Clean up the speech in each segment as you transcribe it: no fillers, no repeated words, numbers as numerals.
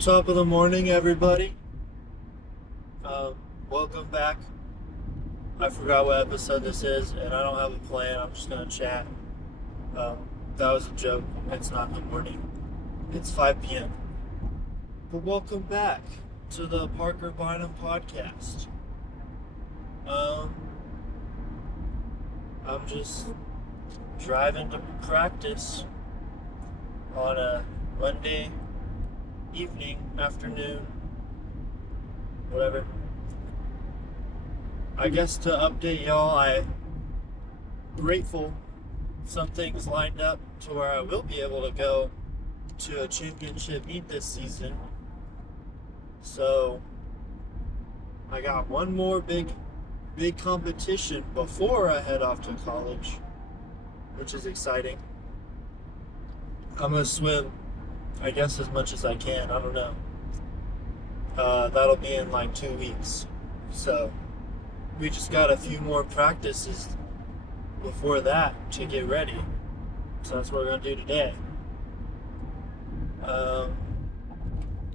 Top of the morning, everybody. Um, Welcome back. I forgot what episode this is, and I don't have a plan. I'm just gonna chat. Um, that was a joke. It's not the morning. It's 5 p.m. But welcome back to the PBynum podcast. Um, I'm just driving to practice on a Monday evening, afternoon, whatever. I guess to update y'all, I'm grateful some things lined up to where I will be able to go to a championship meet this season. So I got one more big competition before I head off to college, which is exciting. I'm gonna swim, I guess, as much as I can. I don't know. That'll be in like 2 weeks. So we just got a few more practices before that to get ready. So that's what we're gonna do today.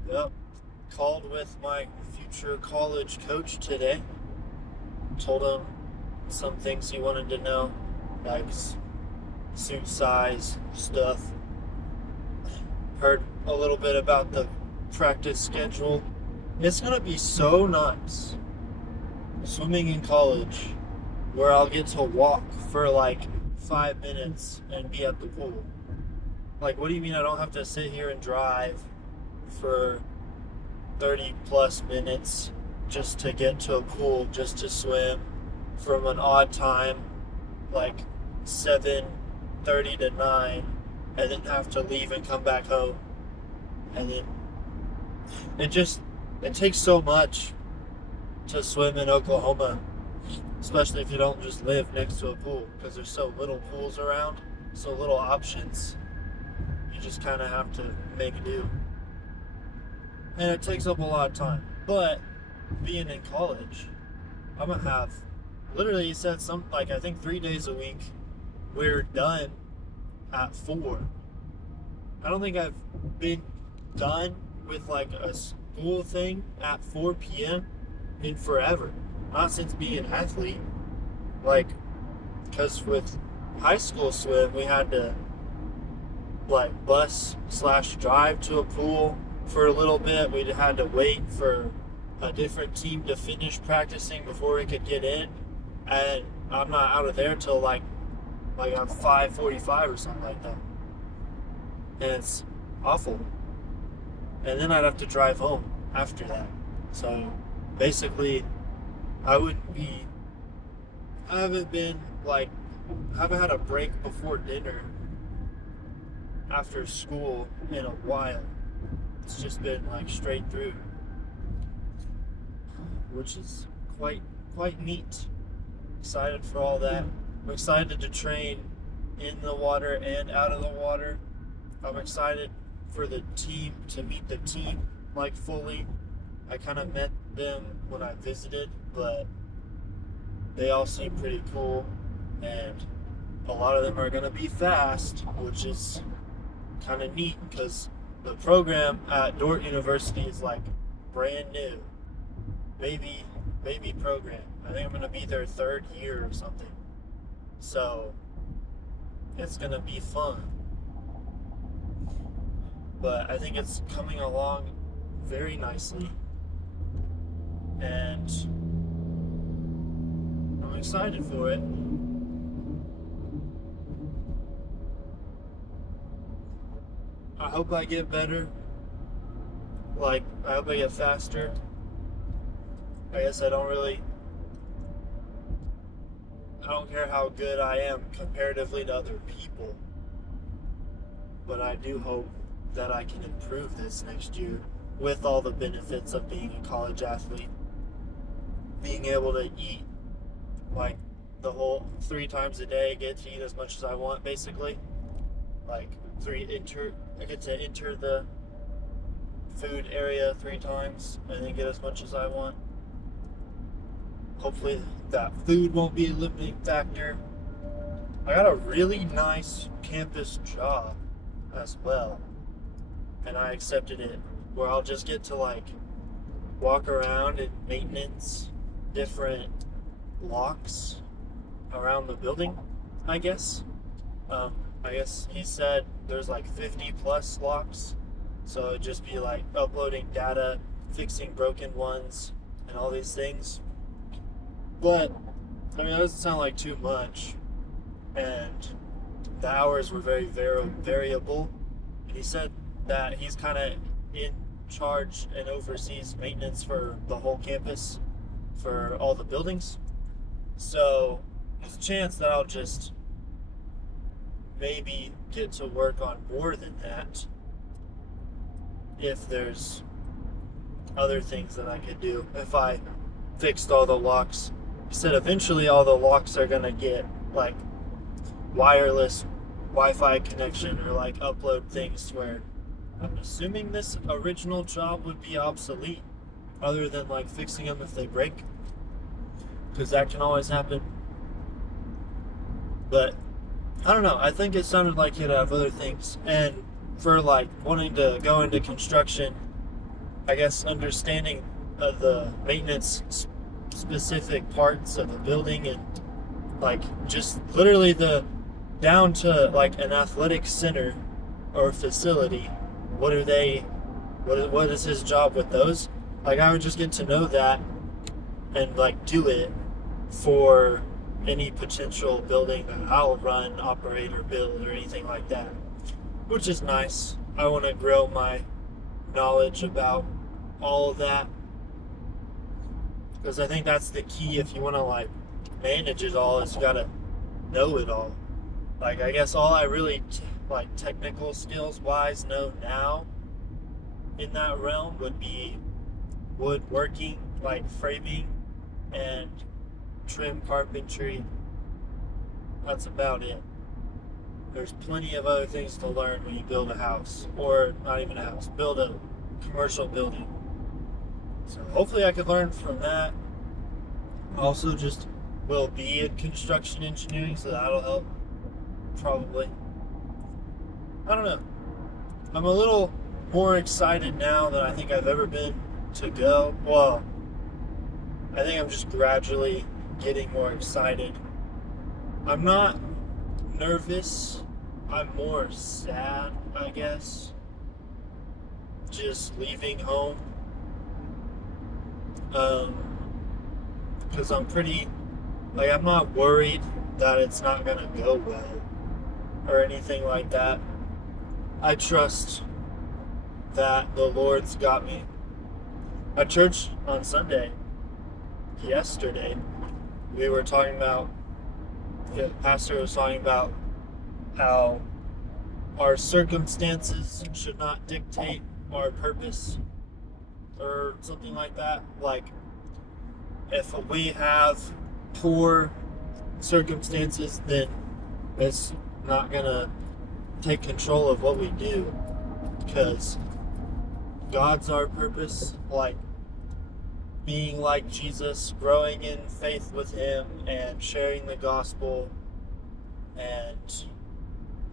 Yep. Called with my future college coach today. Told him some things he wanted to know, like suit size stuff. Heard a little bit about the practice schedule. It's gonna be so nice swimming in college, where I'll get to walk for like 5 minutes and be at the pool. Like, what do you mean I don't have to sit here and drive for 30 plus minutes just to get to a pool, just to swim from an odd time, like 7:30 to 9, and then have to leave and come back home. And then it takes so much to swim in Oklahoma, especially if you don't just live next to a pool, because there's so little pools around, so little options. You just kind of have to make do. And it takes up a lot of time. But being in college, I'm gonna have, literally he said I think 3 days a week, we're done at 4. I don't think I've been done with like a school thing at 4 p.m. in forever. Not since being an athlete. Like, because with high school swim, we had to like bus/drive to a pool for a little bit. We had to wait for a different team to finish practicing before we could get in. And I'm not out of there till like on 5:45 or something like that. And it's awful. And then I'd have to drive home after that. So basically, I haven't had a break before dinner after school in a while. It's just been like straight through, which is quite neat. Excited for all that. I'm excited to train in the water and out of the water. I'm excited for the team, to meet the team like fully. I kind of met them when I visited, but they all seem pretty cool, and a lot of them are going to be fast, which is kind of neat because the program at Dordt University is like brand new, baby program. I think I'm going to be their 3rd year or something, so it's going to be fun. But I think it's coming along very nicely, and I'm excited for it. I hope I get better. Like, I hope I get faster. I guess I don't care how good I am comparatively to other people, but I do hope that I can improve this next year with all the benefits of being a college athlete. Being able to eat like the whole 3 times a day, get to eat as much as I want, basically. Like I get to enter the food area 3 times and then get as much as I want. Hopefully that food won't be a limiting factor. I got a really nice campus job as well, and I accepted it where I'll just get to like walk around and maintenance different locks around the building, I guess. I guess he said there's like 50 plus locks, so it'd just be like uploading data, fixing broken ones, and all these things. But I mean, that doesn't sound like too much, and the hours were very variable. And he said that he's kind of in charge and oversees maintenance for the whole campus, for all the buildings. So there's a chance that I'll just maybe get to work on more than that if there's other things that I could do. If I fixed all the locks, he said eventually all the locks are gonna get like wireless Wi-Fi connection or like upload things where I'm assuming this original job would be obsolete other than like fixing them if they break, because that can always happen. But I don't know, I think it sounded like he'd have other things, and for like wanting to go into construction, I guess understanding the maintenance specific parts of the building, and like just literally the down to like an athletic center or facility, what is his job with those? Like I would just get to know that and like do it for any potential building that I'll run, operate, or build or anything like that, which is nice. I want to grow my knowledge about all of that, because I think that's the key. If you want to like manage it all, is you got to know it all. Like I guess all I really like technical skills wise know now in that realm would be woodworking, like framing and trim carpentry. That's about it. There's plenty of other things to learn when you build a house, or not even a house, build a commercial building. So hopefully I could learn from that. Also just will be in construction engineering, so that'll help probably. I don't know. I'm a little more excited now than I think I've ever been to go. Well, I think I'm just gradually getting more excited. I'm not nervous. I'm more sad, I guess. Just leaving home. Because I'm pretty, like, I'm not worried that it's not gonna go well or anything like that. I trust that the Lord's got me. At church on Sunday, yesterday, we were talking about, the pastor was talking about how our circumstances should not dictate our purpose or something like that. Like, if we have poor circumstances, then it's not gonna take control of what we do, because God's our purpose. Like being like Jesus, growing in faith with Him, and sharing the gospel, and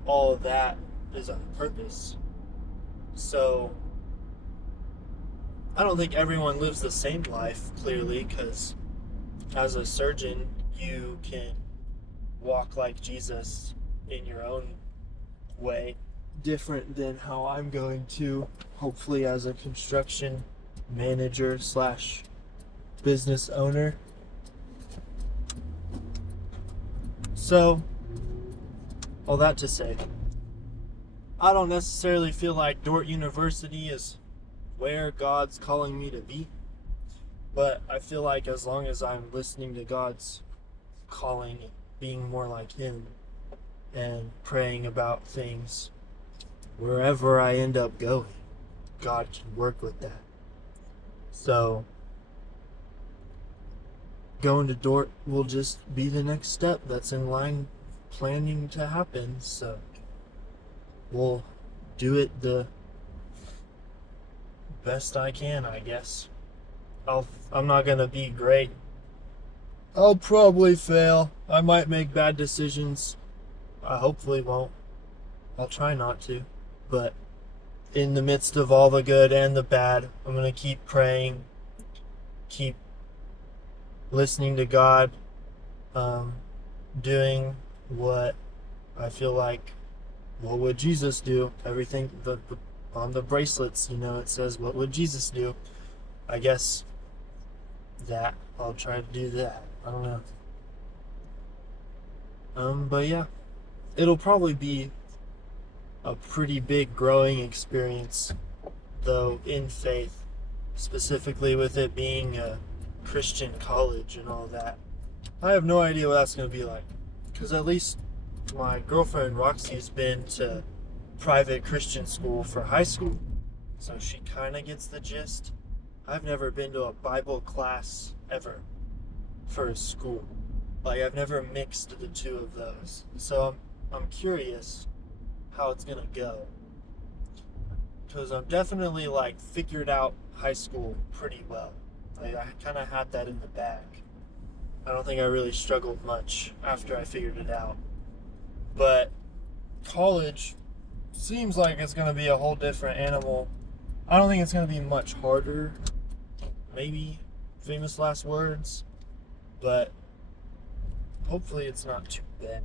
all of that is our purpose. So I don't think everyone lives the same life, clearly, because as a surgeon, you can walk like Jesus in your own way, different than how I'm going to, hopefully, as a construction manager slash business owner. So, all that to say, I don't necessarily feel like Dordt University is where God's calling me to be, but I feel like as long as I'm listening to God's calling, being more like Him, and praying about things, wherever I end up going, God can work with that. So going to Dordt will just be the next step that's in line planning to happen. So we'll do it the best I can, I guess. I'm not gonna be great. I'll probably fail. I might make bad decisions. I hopefully won't. I'll try not to. But in the midst of all the good and the bad, I'm going to keep praying, keep listening to God, doing what I feel like, what would Jesus do? Everything on the bracelets, it says, what would Jesus do? I guess that I'll try to do that. I don't know. But yeah, it'll probably be a pretty big growing experience, though, in faith, specifically with it being a Christian college and all that. I have no idea what that's going to be like, because at least my girlfriend Roxy's been to private Christian school for high school, so she kind of gets the gist. I've never been to a Bible class ever for a school. Like, I've never mixed the two of those, so I'm curious how it's gonna go, because I'm definitely like figured out high school pretty well. Like, I kind of had that in the bag. I don't think I really struggled much after I figured it out. But college seems like it's going to be a whole different animal. I don't think it's going to be much harder. Maybe, famous last words. But hopefully it's not too bad.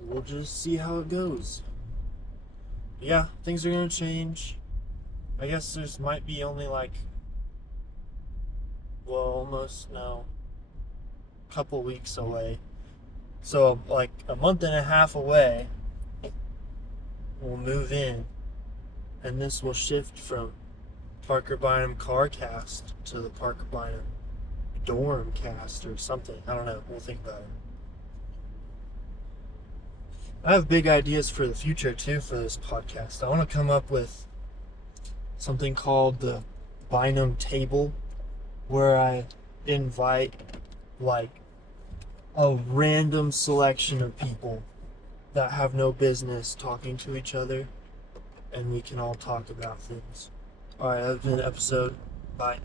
We'll just see how it goes. Yeah, things are going to change. I guess there's might be only almost no, couple weeks away. So like a month and a half away, we'll move in, and this will shift from Parker Bynum Carcast to the Parker Bynum Dormcast or something. I don't know. We'll think about it. I have big ideas for the future too for this podcast. I want to come up with something called the Bynum Table, where I invite like a random selection of people that have no business talking to each other, and we can all talk about things. Alright, that's been an episode. Bye.